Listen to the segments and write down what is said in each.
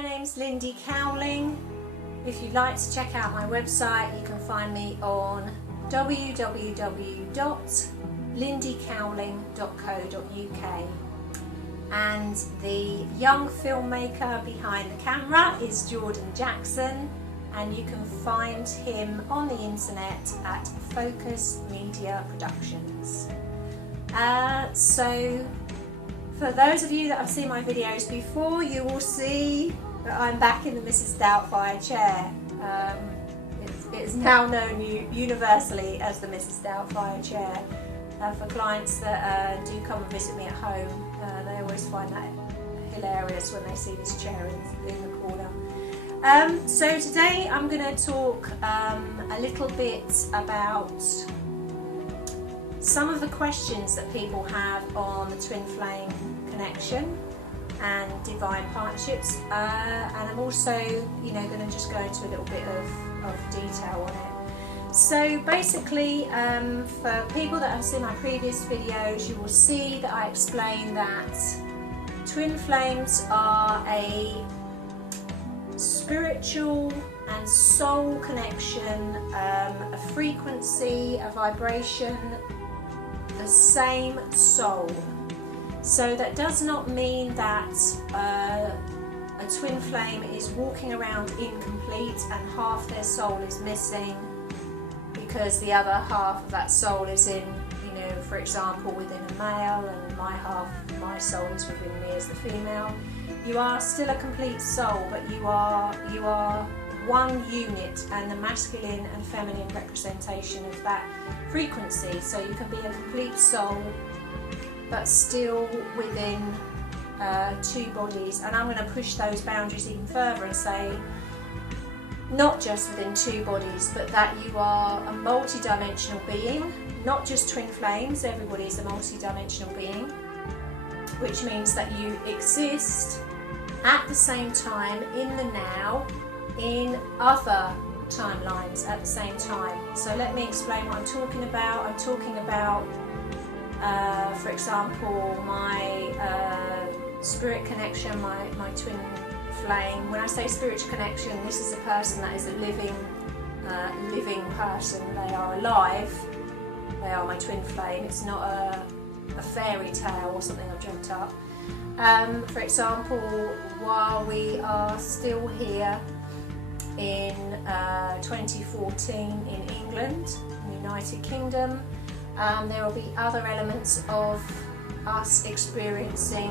my name's Lindy Cowling. If you'd like to check out my website, you can find me on www.lindycowling.co.uk. And the young filmmaker behind the camera is Jordan Jackson, and you can find him on the internet at Focus Media Productions. So for those of you that have seen my videos before, you will see that I'm back in the Mrs. Doubtfire chair. It is now known universally as the Mrs. Doubtfire chair. For clients that do come and visit me at home, they always find that hilarious when they see this chair in the corner. So today I'm going to talk a little bit about some of the questions that people have on the twin flame connection and divine partnerships, and I'm also, going to just go into a little bit of detail on it. So basically, for people that have seen my previous videos, you will see that I explain that twin flames are a spiritual and soul connection, a frequency, a vibration, the same soul. So that does not mean that a twin flame is walking around incomplete and half their soul is missing because the other half of that soul is in, for example, within a male, and my soul is within me as the female. You are still a complete soul, but you are one unit and the masculine and feminine representation of that frequency. So you can be a complete soul but still within two bodies, and I'm going to push those boundaries even further and say not just within two bodies, but that you are a multi-dimensional being, not just twin flames. Everybody is a multi-dimensional being, which means that you exist at the same time in the now in other timelines at the same time. So let me explain what I'm talking about. I'm talking about for example, my spirit connection, my twin flame. When I say spiritual connection, this is a person that is a living person. They are alive. They are my twin flame. It's not a fairy tale or something I've dreamt up. For example, while we are still here in 2014 in England, United Kingdom, there will be other elements of us experiencing,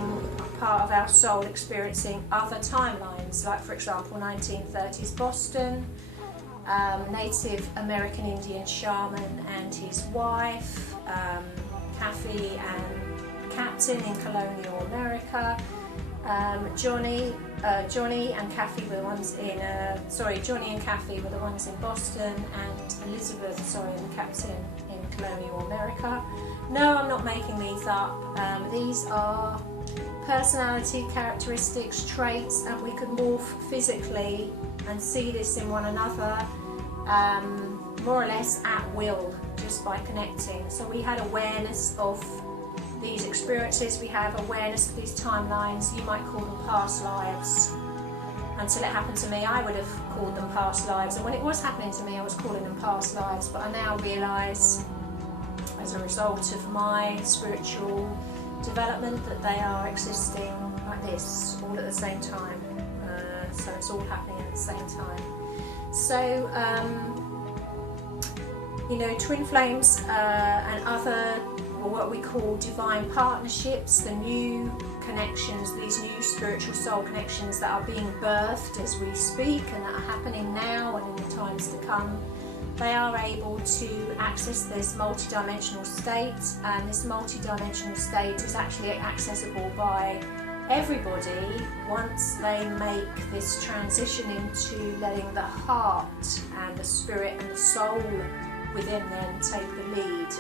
part of our soul experiencing other timelines, like for example 1930s Boston, Native American Indian shaman and his wife, Kathy and Captain in colonial America, Johnny and Kathy were the ones in, Johnny and Kathy were the ones in Boston, and Elizabeth, and the Captain in colonial America. No, I'm not making these up. These are personality characteristics, traits, and we could morph physically and see this in one another, more or less at will, just by connecting. So we had awareness of these experiences, we have awareness of these timelines. You might call them past lives. Until it happened to me, I would have called them past lives, and when it was happening to me, I was calling them past lives. But I now realise, as a result of my spiritual development, that they are existing like this, all at the same time. So it's all happening at the same time. So, twin flames and other, or what we call divine partnerships, the new connections, these new spiritual soul connections that are being birthed as we speak and that are happening now and in the times to come, they are able to access this multi-dimensional state, and this multi-dimensional state is actually accessible by everybody once they make this transition into letting the heart and the spirit and the soul within them take the lead.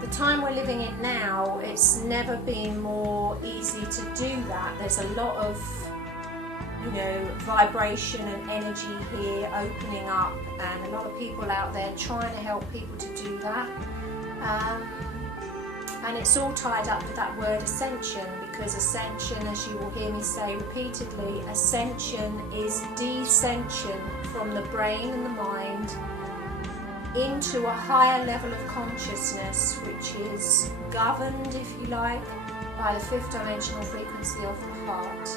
The time we're living in now, it's never been more easy to do that. There's a lot of vibration and energy here opening up, and a lot of people out there trying to help people to do that. And it's all tied up with that word ascension, because ascension, as you will hear me say repeatedly, ascension is descension from the brain and the mind into a higher level of consciousness, which is governed, if you like, by the fifth dimensional frequency of the heart.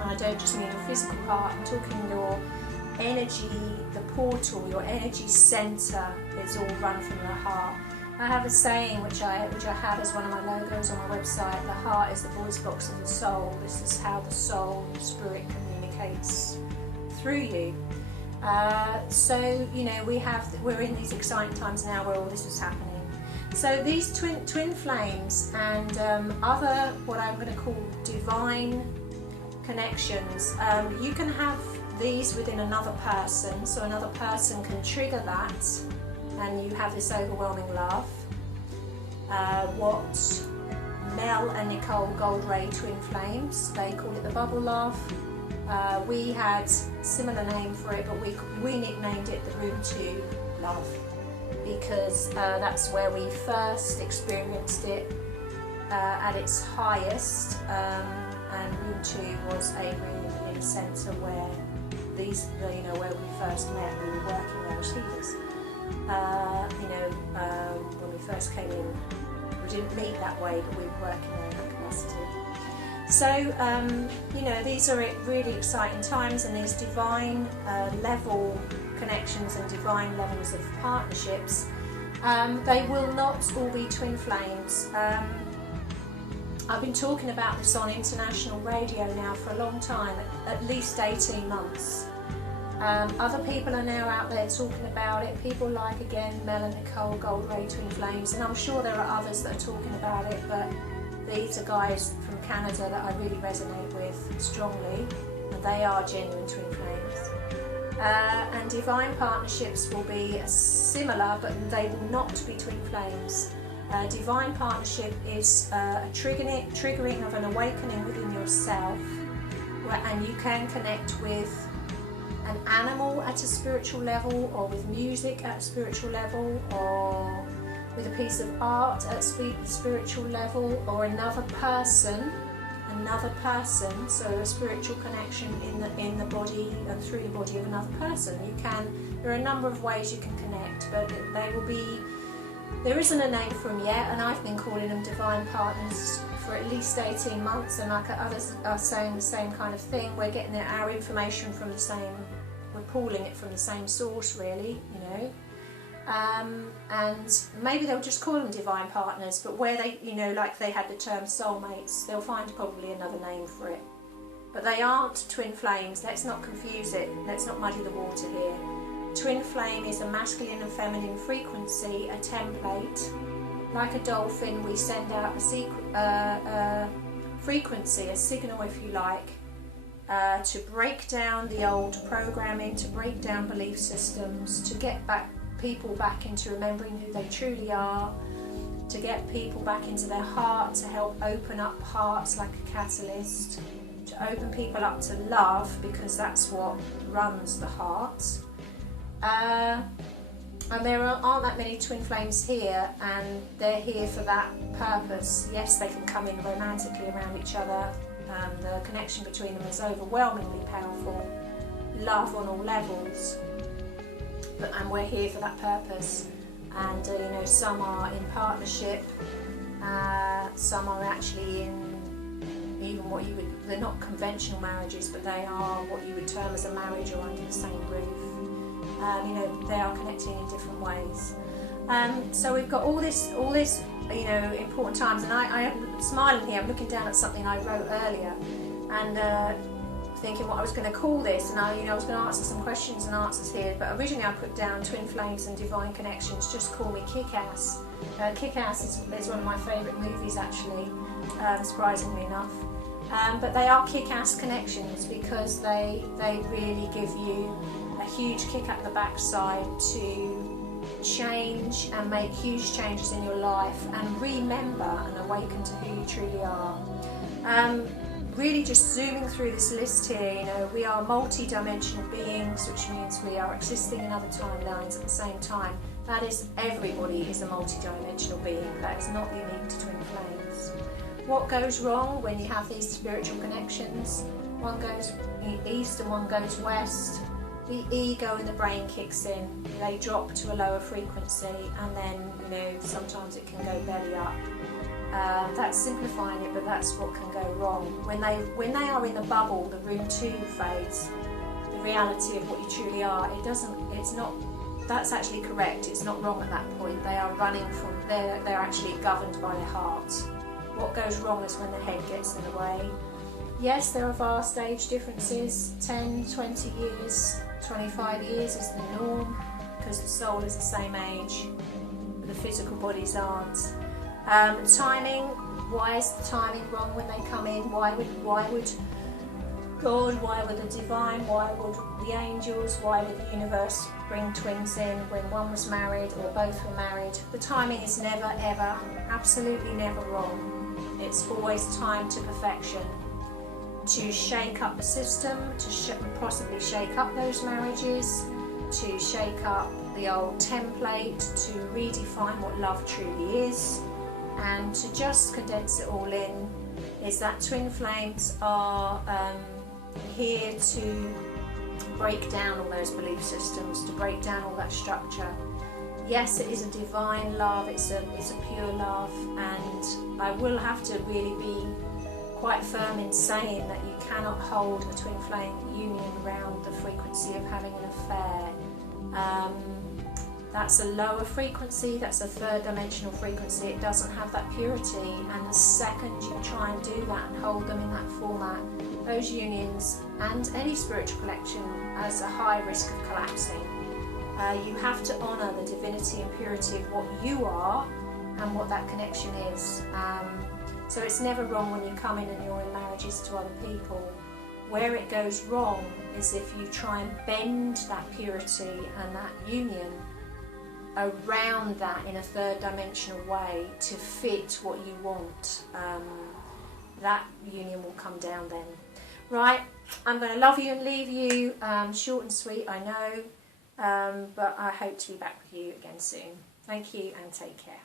And I don't just mean your physical heart, I'm talking your energy, the portal, your energy centre is all run from the heart. I have a saying which I have as one of my logos on my website: the heart is the voice box of the soul. This is how the soul, spirit, communicates through you. So you know, we're in these exciting times now where all this is happening. So these twin flames and other, what I'm going to call divine connections, you can have these within another person, so another person can trigger that, and you have this overwhelming love. What Mel and Nicole Goldray twin flames, they call it the bubble love. We had a similar name for it, but we nicknamed it the Room 2 love, because that's where we first experienced it at its highest, and Room 2 was a room in a centre where where we first met. We were working there as healers. When we first came in, we didn't meet that way, but we were working there in that capacity. So, these are really exciting times, and these divine level connections and divine levels of partnerships, they will not all be twin flames. I've been talking about this on international radio now for a long time, at least 18 months. Other people are now out there talking about it, people like, again, Mel and Nicole Goldray twin flames, and I'm sure there are others that are talking about it, but these are guys from Canada that I really resonate with strongly, and they are genuine twin flames. And divine partnerships will be similar, but they will not be twin flames. Divine partnership is a triggering of an awakening within yourself, and you can connect with an animal at a spiritual level, or with music at a spiritual level, or with a piece of art at a spiritual level, or another person, so a spiritual connection in the body and through the body of another person. There are a number of ways you can connect, but there isn't a name for them yet, and I've been calling them divine partners for at least 18 months, and like others are saying the same kind of thing. We're getting our information from we're pulling it from the same source, really, and maybe they'll just call them divine partners, but where they, like they had the term soulmates, they'll find probably another name for it. But they aren't twin flames. Let's not confuse it. Let's not muddy the water here. Twin flame is a masculine and feminine frequency, a template. Like a dolphin, we send out a frequency, a signal, if you like, to break down the old programming, to break down belief systems, to get people back into remembering who they truly are, to get people back into their heart, to help open up hearts like a catalyst, to open people up to love, because that's what runs the heart. And there aren't that many twin flames here, and they're here for that purpose. Yes, they can come in romantically around each other. The connection between them is overwhelmingly powerful. Love on all levels. And we're here for that purpose. And some are in partnership. Some are actually in even they're not conventional marriages, but they are what you would term as a marriage, or under the same roof. They are connecting in different ways. So we've got all this, important times, and I am smiling here. I'm looking down at something I wrote earlier, and thinking what I was going to call this, and I was going to answer some questions and answers here. But originally I put down twin flames and divine connections. Just call me Kick-Ass. Kick-Ass is one of my favourite movies, actually, surprisingly enough. But they are kick-ass connections, because they really give you a huge kick up the backside to change and make huge changes in your life, and remember and awaken to who you truly are. Really just zooming through this list here, we are multi-dimensional beings, which means we are existing in other timelines at the same time. That is, everybody is a multi-dimensional being. That is not unique to twin flames. What goes wrong when you have these spiritual connections? One goes east and one goes west. The ego in the brain kicks in. They drop to a lower frequency, and then sometimes it can go belly up. That's simplifying it, but that's what can go wrong. When they are in the bubble, the room 2 phase, the reality of what you truly are, that's actually correct. It's not wrong at that point. They are running from, they're actually governed by their heart. What goes wrong is when the head gets in the way. Yes, there are vast age differences, 10, 20 years, 25 years is the norm, because the soul is the same age, but the physical bodies aren't. Timing, why is the timing wrong when they come in? Why would God, why would the divine, why would the angels, why would the universe bring twins in when one was married or both were married? The timing is never, ever, absolutely never wrong. It's always timed to perfection. To shake up the system, to possibly shake up those marriages, to shake up the old template, to redefine what love truly is, and to just condense it all in, is that twin flames are here to break down all those belief systems, to break down all that structure. Yes, it is a divine love, it's a pure love, and I will have to really be quite firm in saying that you cannot hold a twin flame union around the frequency of having an affair. That's a lower frequency, that's a third dimensional frequency. It doesn't have that purity, and the second you try and do that and hold them in that format, those unions and any spiritual connection has a high risk of collapsing. You have to honour the divinity and purity of what you are and what that connection is. So it's never wrong when you come in and you're in marriages to other people. Where it goes wrong is if you try and bend that purity and that union around that in a third dimensional way to fit what you want. That union will come down then. Right, I'm going to love you and leave you. Short and sweet, I know, but I hope to be back with you again soon. Thank you and take care.